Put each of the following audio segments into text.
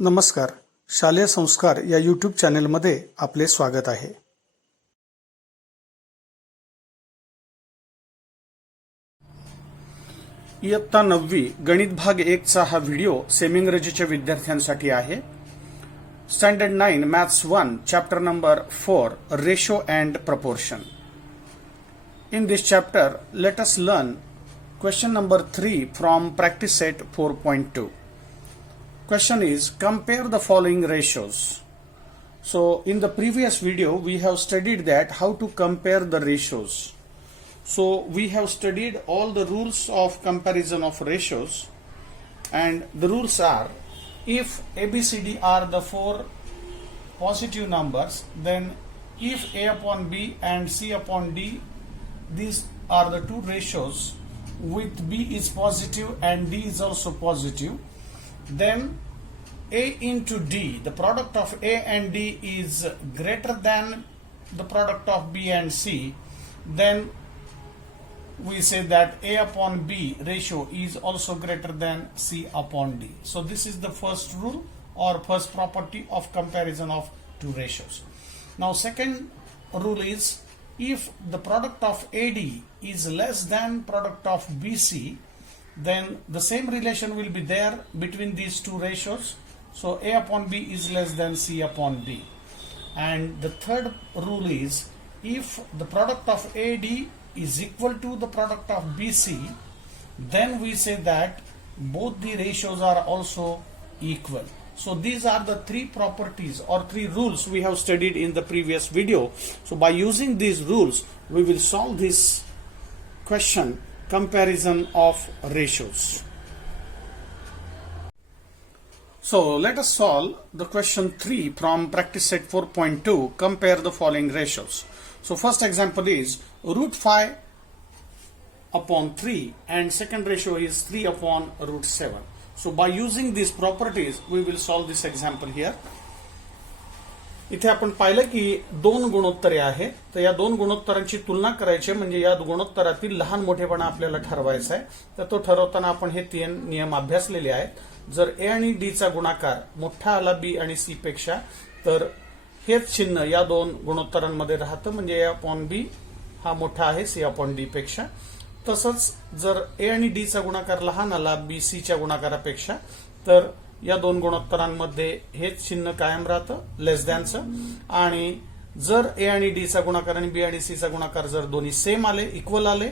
नमस्कार. शालेय संस्कार या यूट्यूब चॅनेलमध्ये आपले स्वागत आहे. इयत्ता 9वी गणित भाग 1 चा हा व्हिडिओ सेमी इंग्रजीच्या विद्यार्थ्यांसाठी आहे. Standard 9 maths 1 chapter number 4 ratio and proportion. In this chapter, let us learn question number 3 from practice set 4.2. Question is, compare the following ratios. So in the previous video we have studied that how to compare the ratios. So we have studied all the rules of comparison of ratios, and the rules are, if ABCD are the four positive numbers, then if A upon B and C upon D, these are the two ratios with B is positive and D is also positive, then A into D, the product of A and D is greater than the product of B and C, then we say that A upon B ratio is also greater than C upon D. So this is the first rule or first property of comparison of two ratios. Now second rule is, if the product of AD is less than product of BC, then the same relation will be there between these two ratios. So A upon B is less than C upon D. And the third rule is, if the product of AD is equal to the product of BC, then we say that both the ratios are also equal. So these are the three properties or three rules we have studied in the previous video. So by using these rules, we will solve this question, comparison of ratios. So let us solve the question 3 from practice set 4.2, compare the following ratios. So first example is root 5 upon 3 and second ratio is 3 upon root 7. So by using these properties we will solve this example here. इथे आपण पाहिलं की दोन गुणोत्तरे आहेत, तर या दोन गुणोत्तरांची तुलना करायची म्हणजे या गुणोत्तरातील लहान मोठेपणा आपल्याला ठरवायचा आहे. तर तो ठरवताना आपण हे तीन नियम अभ्यासलेले आहेत. जर ए आणि डी चा गुणाकार मोठा आला बी आणि सी पेक्षा, तर हेच चिन्ह या दोन गुणोत्तरांमध्ये राहतं, म्हणजे ए अपॉन बी हा मोठा आहे सी अपॉन डी पेक्षा. तसंच जर ए आणि डी चा गुणाकार लहान आला बी सी च्या गुणाकारापेक्षा, तर या दोन गुणोत्तरांमध्ये हेच चिन्ह कायम राहतं लेस दॅनचं. आणि जर ए आणि डी चा गुणाकार आणि बी आणि सी चा गुणाकार जर दोन्ही सेम आले, इक्वल आले,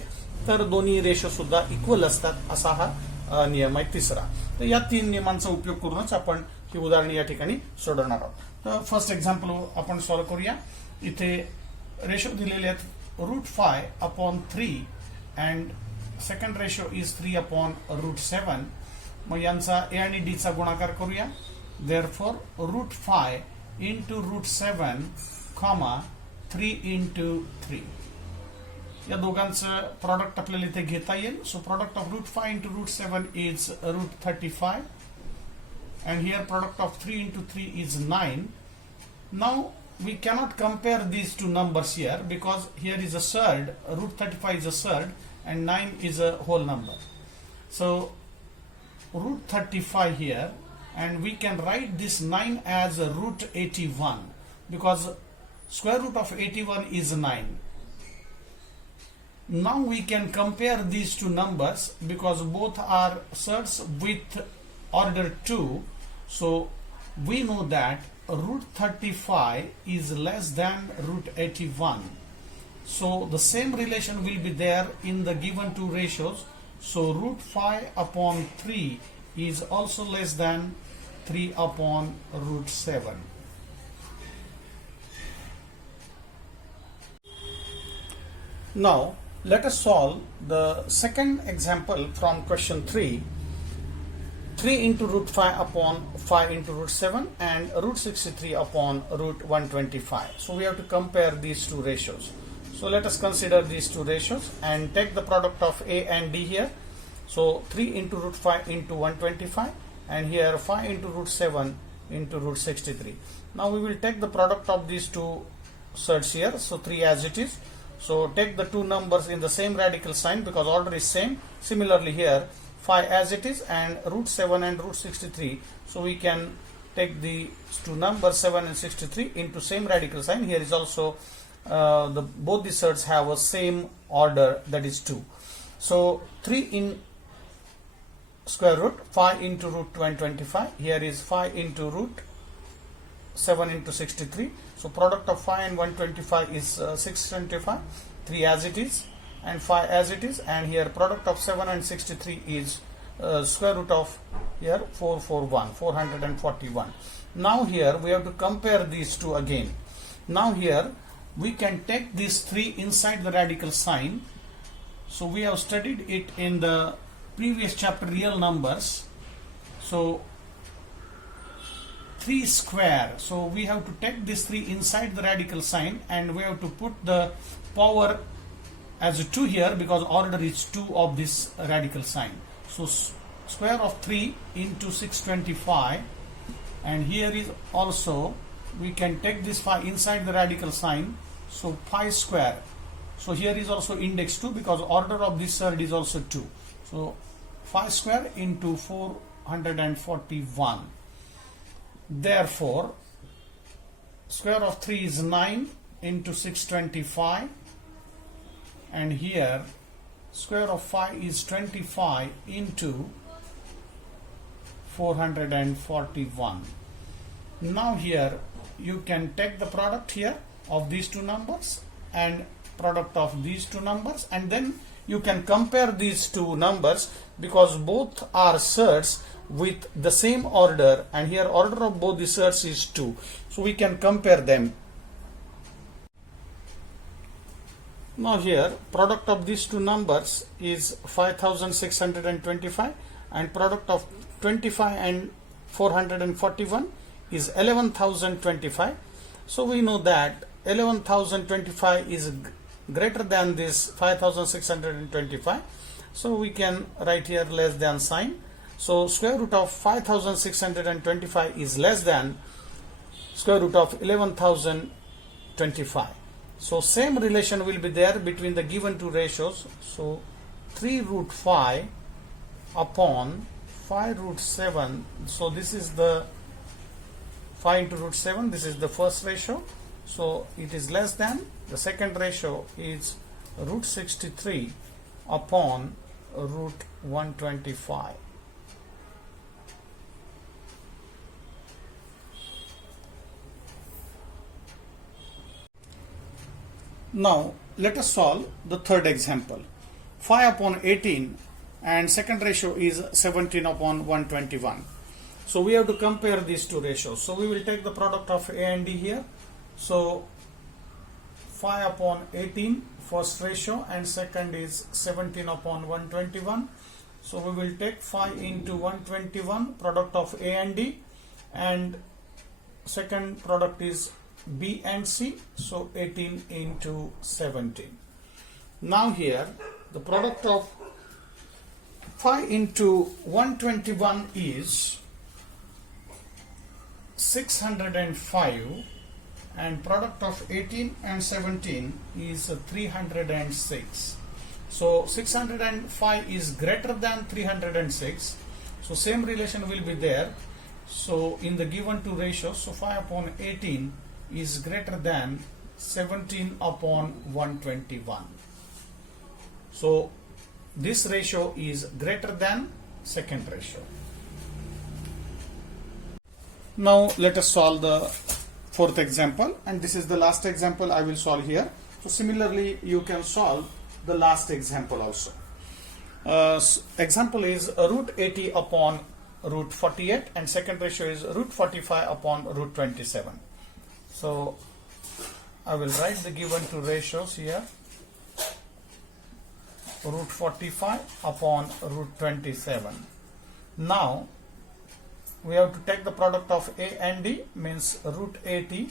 तर दोन्ही रेशो सुद्धा इक्वल असतात, असा हा नियम आहे तिसरा. तर या तीन नियमांचा उपयोग करूनच आपण ही उदाहरणे या ठिकाणी सोडवणार आहोत. तर फर्स्ट एक्झाम्पल आपण सॉल्व्ह करूया. इथे रेशो दिलेले आहेत √5 upon 3 and second ratio is 3 upon root 7. मग यांचा ए आणि डी चा गुणाकार करूया. Therefore √5 into root 7, 3 into 3. या दोघांचं प्रॉडक्ट आपल्याला इथे घेता येईल. सो product of √5 into root 7 is √35 and here product of 3 into 3 is 9. Now we cannot compare these two numbers here because here is a surd, √35 is a surd and 9 is a whole number. So √35 here, and we can write this 9 as a √81 because square root of 81 is 9. Now we can compare these two numbers because both are surds with order 2. So we know that √35 is less than √81. So the same relation will be there in the given two ratios. So √5 upon 3 is also less than 3 upon √7. Now let us solve the second example from question 3. 3 into √5 upon 5 into √7 and √63 upon √125. So we have to compare these two ratios. So let us consider these two ratios and take the product of A and D here. So 3 into √5 into 125 and here 5 into √7 into √63. Now we will take the product of these two surds here. So 3 as it is. So take the two numbers in the same radical sign because order is same. Similarly here 5 as it is and √7 and √63. So we can take the two numbers 7 and 63 into same radical sign. Here is also both the surds have a same order, that is 2. So 3 in square root, 5 into root 125. Here is 5 into root 7 into 63. So product of 5 and 125 is 625. 3 as it is and 5 as it is, and here product of 7 and 63 is square root of here 441. Now here we have to compare these two again. Now here we can take these 3 inside the radical sign. So we have studied it in the previous chapter, real numbers. So 3 square, so we have to take this 3 inside the radical sign, and we have to put the power as a 2 here because order is 2 of this radical sign. So square of 3 into 625, and here is also we can take this 5 inside the radical sign, so 5 square. So here is also index 2 because order of this surd is also 2. So 5 square into 441. Therefore square of 3 is 9 into 625, and here square of 5 is 25 into 441. Now here you can take the product here of these two numbers and product of these two numbers, and then you can compare these two numbers because both are surds with the same order, and here order of both the surds is 2. So we can compare them. Now here product of these two numbers is 5625, and product of 25 and 441 is 11025. So we know that 11025 is greater than this 5625. So we can write here less than sign. So square root of 5625 is less than square root of 11025. So same relation will be there between the given two ratios. So 3 root 5 upon 5 root 7. So this is the 5 into root 7. This is the first ratio. So it is less than. The second ratio is root 63 upon root 125. Now let us solve the third example. 5 upon 18 and second ratio is 17 upon 121. So we have to compare these two ratios. So we will take the product of A and D here. So 5 upon 18 first ratio, and second is 17 upon 121. So we will take 5 into 121 product of A and D, and second product is B and C. So 18 into 17. Now here the product of 5 into 121 is 605, and product of 18 and 17 is 306. So 605 is greater than 306. So same relation will be there. So in the given two ratios, so 5 upon 18 is greater than 17 upon 121. So this ratio is greater than second ratio. Now let us solve the fourth example, and this is the last example I will solve here. So similarly you can solve the last example also. Example is root 80 upon root 48, and second ratio is root 45 upon root 27. So I will write the given two ratios here. Root 45 upon root 27. Now we have to take the product of A and D, means root 80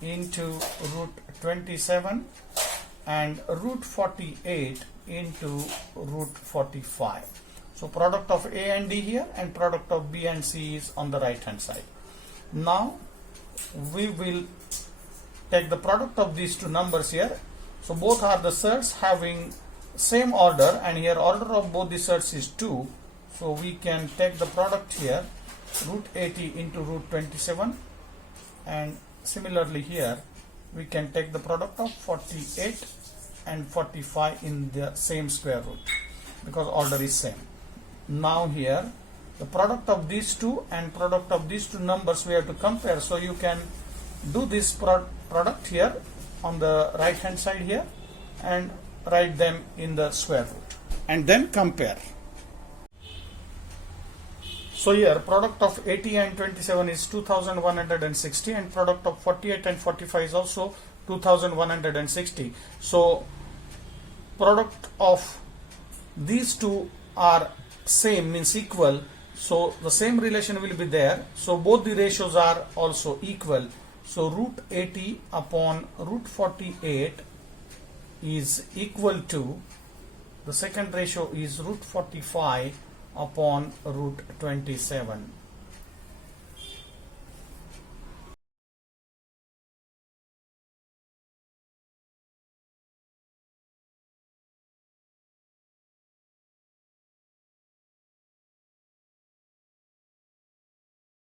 into root 27 and root 48 into root 45. So product of A and D here, and product of B and C is on the right hand side. Now we will take the product of these two numbers here. So both are the surds having same order, and here order of both the surds is 2. So we can take the product here. root 80 into root 27, and similarly here we can take the product of 48 and 45 in the same square root because order is same. Now here the product of these two and product of these two numbers we have to compare, so you can do this product here on the right hand side here and write them in the square root and then compare. So here product of 80 and 27 is 2160 and product of 48 and 45 is also 2160. So product of these two are same, means equal, so the same relation will be there, so both the ratios are also equal. So root 80 upon root 48 is equal to, the second ratio is root 45 upon root 27.